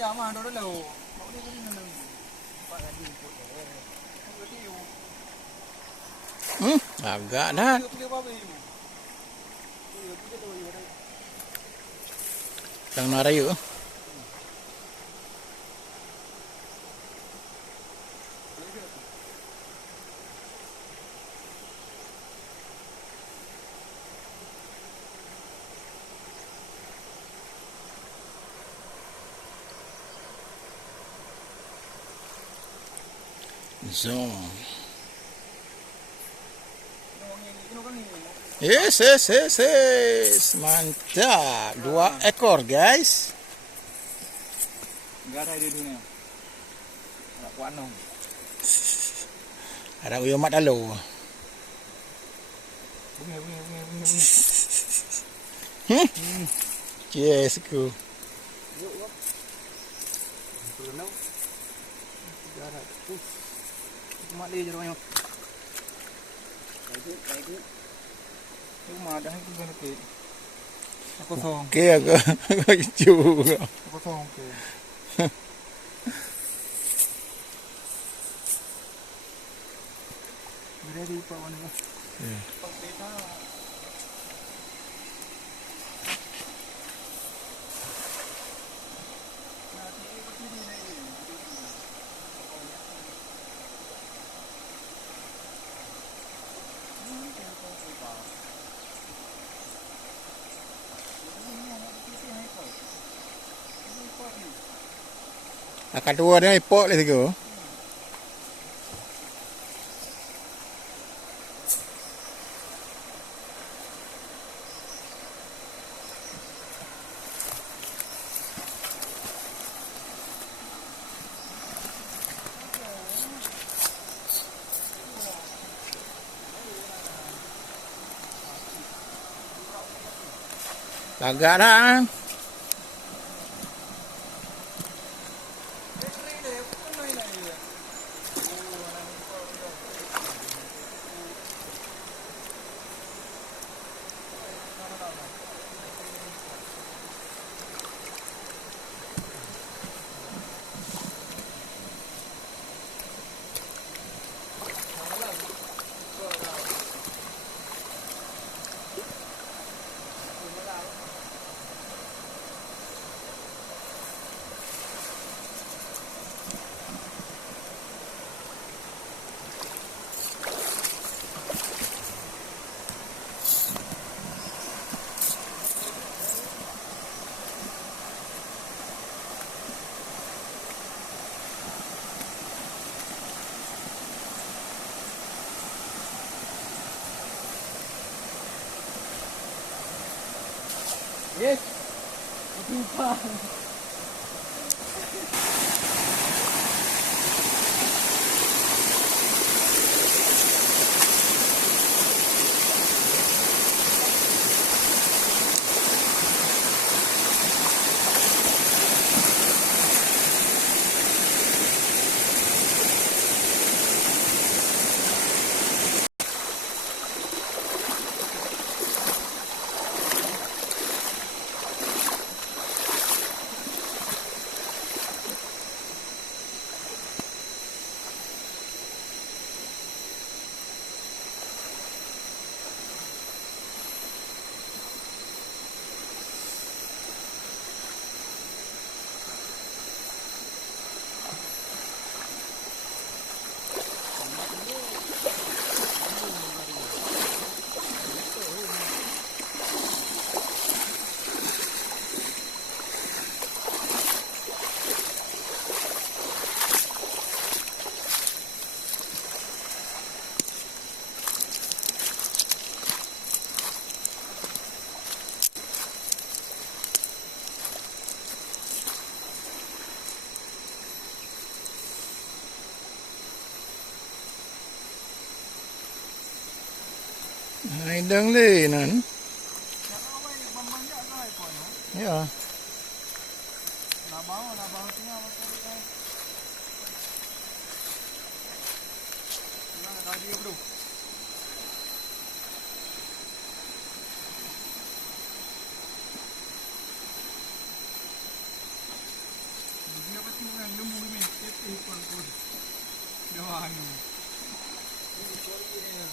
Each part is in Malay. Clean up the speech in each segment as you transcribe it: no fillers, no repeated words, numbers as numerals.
Jamah dulu lo. Kau ni kan nang pak lagi ikut dia. Kau dia. Agak dah. Dia apa you? Dia lo you dah. Tang narayu. Zoom. Yes. Mantap. 2 ekor, guys. Enggak ada di dunia. Tak kuat no. Ada uyo mat dalu. Bunga. Yes, ku. Yuk. Perlu. Jarak. Mak dia je orang. Baik. Rumah dah itu kan okey. Aku song. Okey aku juga. Aku song okey. Bila di pak mana? Ya. Pak beta. Akan dua dia ipok le tiga. Agak dah. Yes. Jumpa. Hidang lenan. Ya. Labang tengah macam ni kan. Nak dah dia bro. Dia pasti orang lembu ni. Kita pun. Dia anu. Ini sorry dia.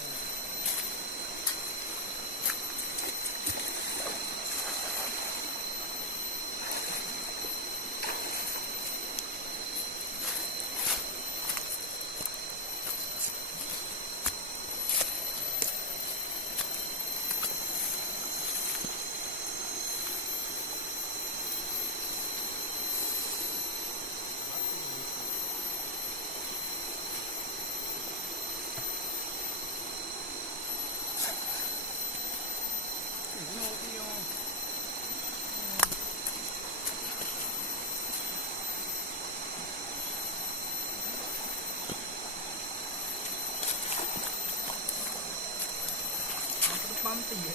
Pumping ya.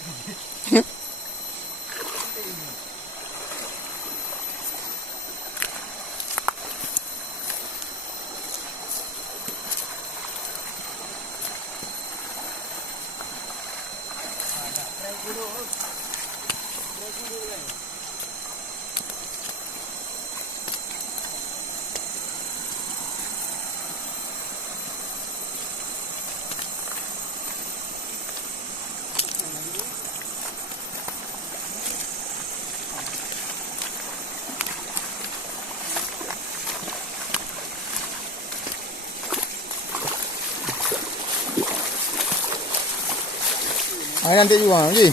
Ai nanti juga lagi.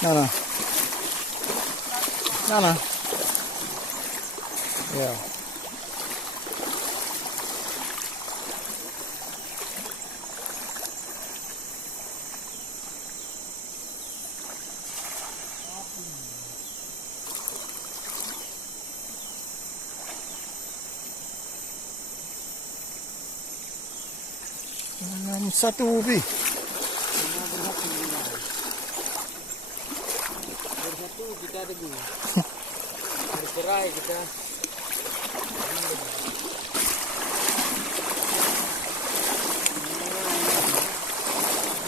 Mana? Mana? Ya. Satu ubi. Bersatu kita teguh. Bercerai kita.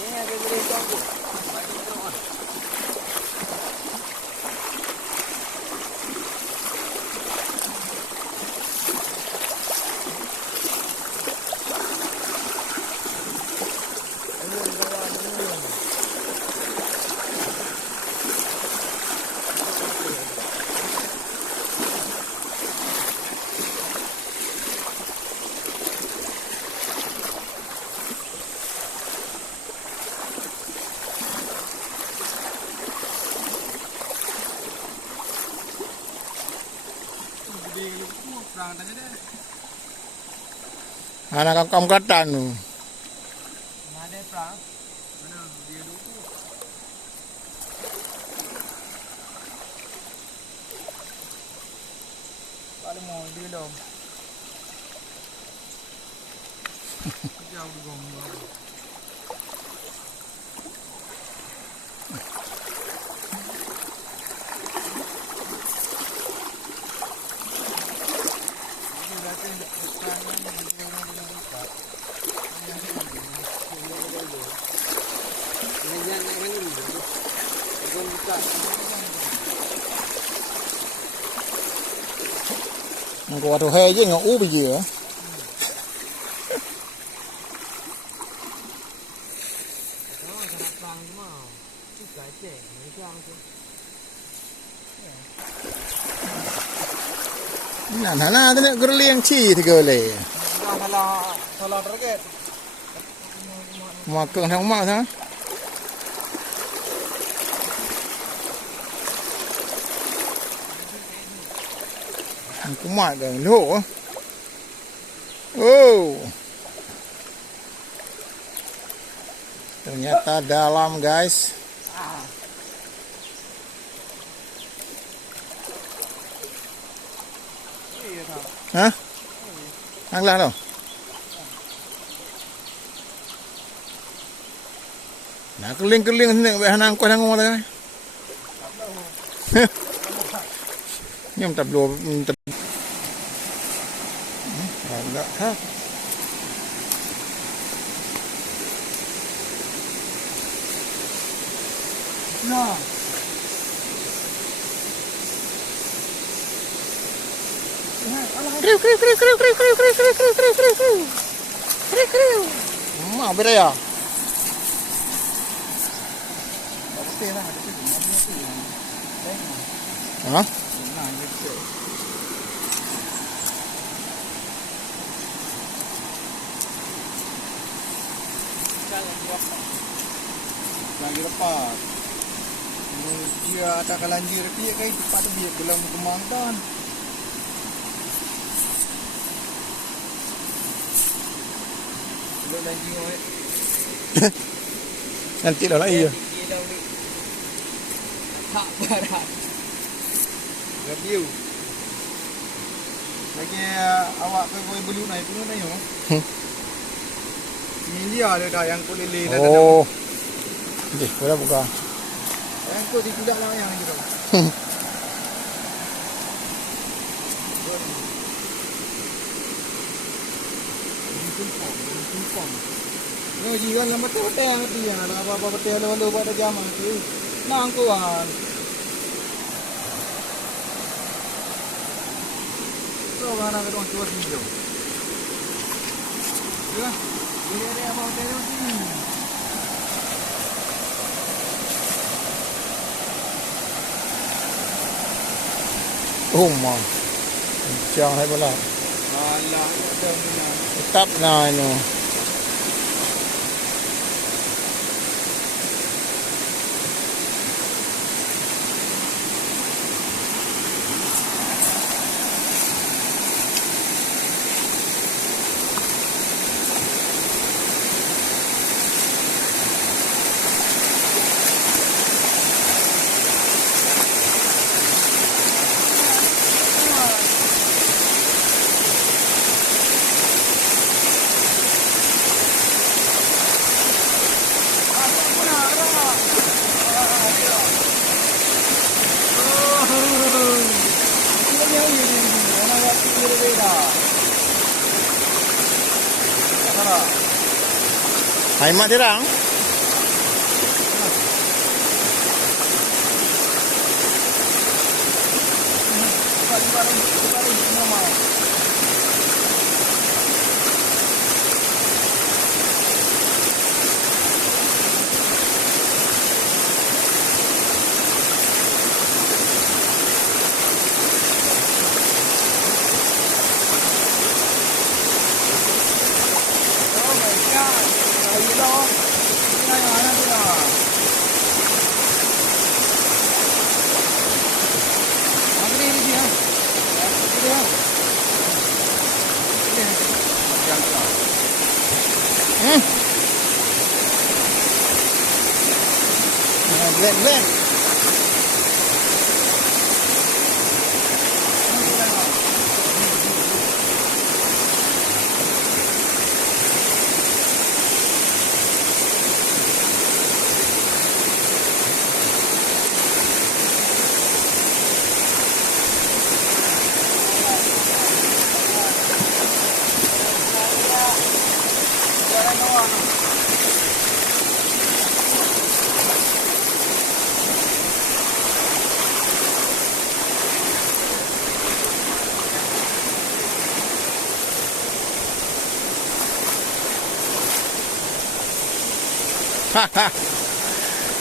Ini ada berita tu. Perang tanya deh. Anak kamu katan tu. Mana perang? Mana dia dulu? Kalau mau dia dong. Jauh di gombang. Aku ada hai je ngau ubi je. Nah, tu nak gerliang ci tiga le. Salah target. Makan hang mak sana. Aku mak dah lo. Oh. Ternyata dalam, guys. Hah? Anglah tau. Nak keling-keling sini ke hang angkut hang ngomong dah. Nyom tak belum enggak ha. Nah. Kriu kriu kriu kriu kriu kriu kriu kriu kriu kriu kriu kriu. Kriu kriu. Mak beraya. Okey lah, ada tu. Ha? Nah, gitu. Lagi lepas. Dia tak kelanjir dia kan cepat tu dia belum kemang kan. Belum lanjir oi. Nanti lah lagi ya. Tak barat. Review. Lagi awak ke kau belu naik pun naik yo. Ini dia ada yang kau lele dah. Oh. Okey, boleh buka. Yang kau tidak lah yang gitu. Ni jiran yang betul-betul yang dia lah apa-apa betul lalu pada zaman tu. Nang kuan. So mana ke orang tua video. Ya. Ini ada apa betul ni. Oh mak. Jangan hai bola. Alah, ada punya. Tetap nah ini. Hai mak dirang. Blend.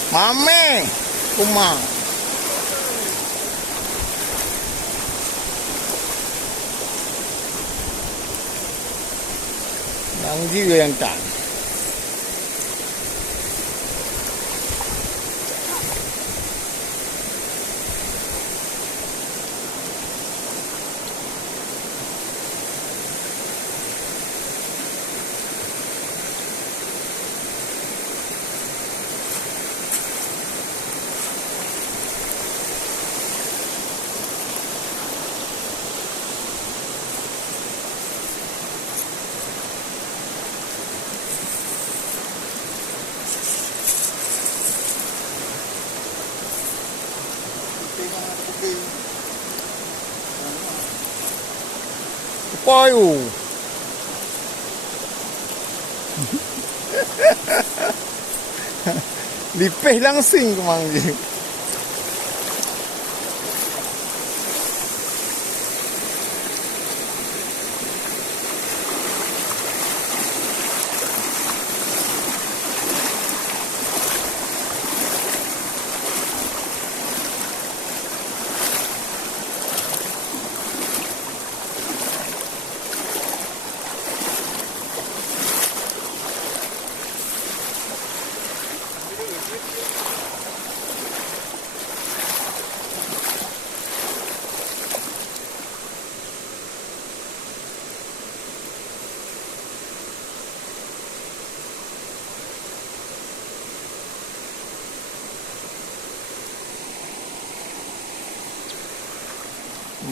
Mame, kumang. Yang juga yang tak. Payu. Lipih langsing kemang je.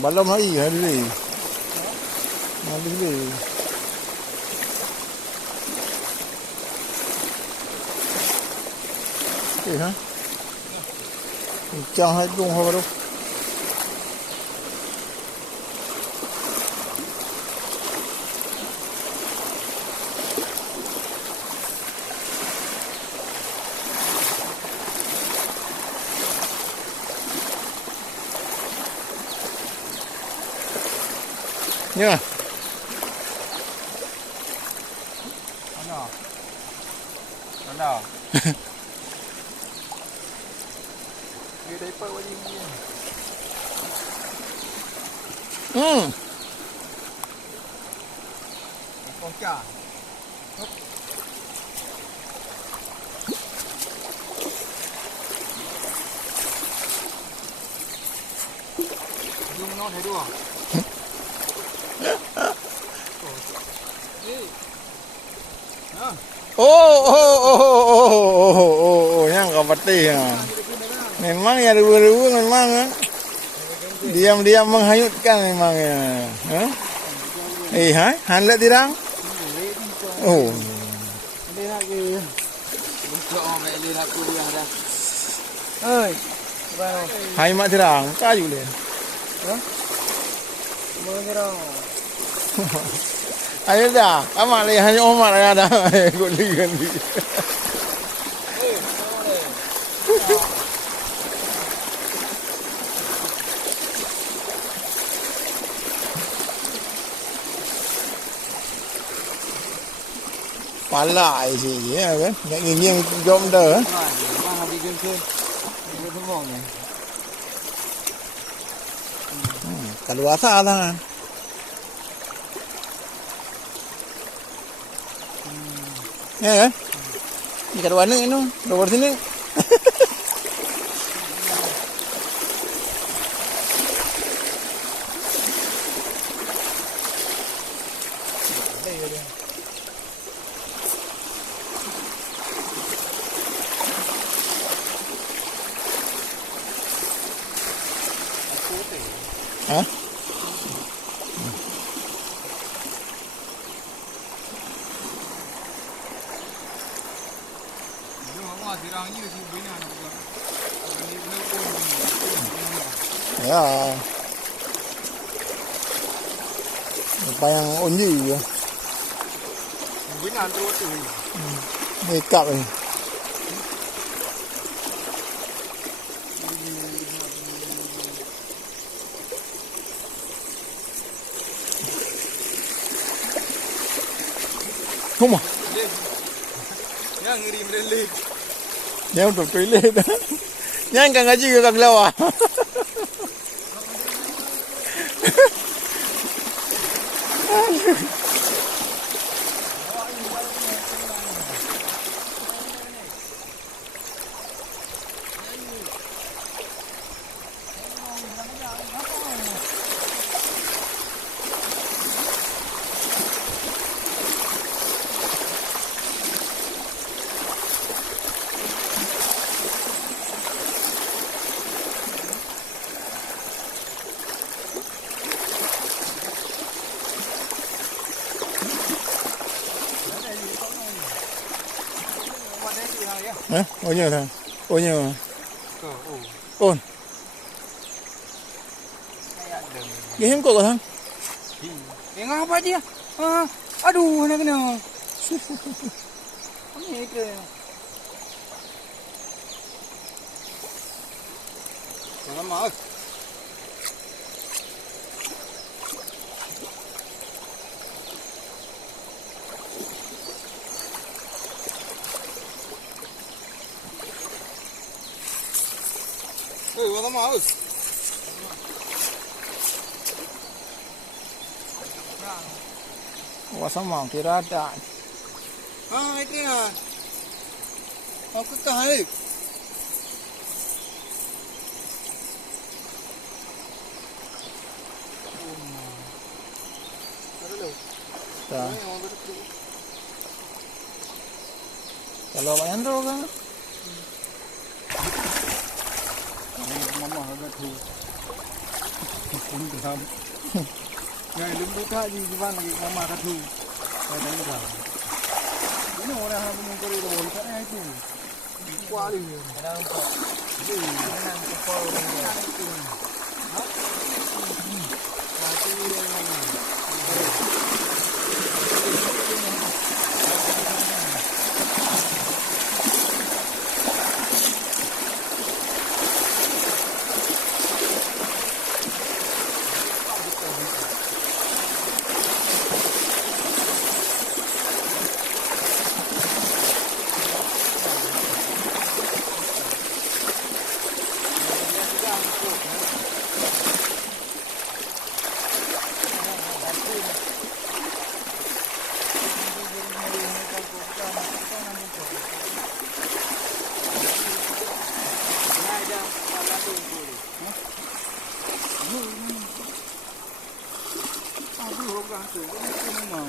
Belum hari ni. Habis ni. Ha? Kencang hidung apa tu? Ya. Mana? Dia dapat wajib ni. Pokok. Dung nó thấy đùa. Yang kapati ya. Memang ya ribu-ribu memang ya. Diam-diam menghanyutkan memang ya. Hai, hanlat dirang. Oh. Đây là cái buka mẹ đây là cô dia dah. Ơi. Vào. Hai mak dirang, kayu le. Hah? Mau dirang. Ayo dah, amak le hanya Omar ada. Goli ganti. Pala sih ya kan. Nak nging jom dah. Mana habis gengkel. Dia semua ni. Kalau asal lah. Ya kan? Ni kat mana ni? Luar sini. Hah? Ya. Apa yang unji ya? Binan terus tu. Makeup ni. Không à? Yang ngeri meleleh. Yang untuk toilet. Yang kan ngaji ke kat lawa. Hả? Bao nhiêu thằng? Bao nhiêu mà? Ôn. Dia hem kok thằng? Ngapa dia? Aduh, nak kena. Ni ke. Jangan mak. Jangan mak. Wah sama kira ada. Itu ya. Aku tahu. Tak. Kalau bayar tu kan? Mama agak tu. tenggelam. Yang belum buka di depan lagi mama katu. Saya tenggelam. Ini orang yang mengukur itu boleh itu. Kuali. Kadang kok. Kadang kepol. Mati yang mana? Aduh, orang tu, orang tu memang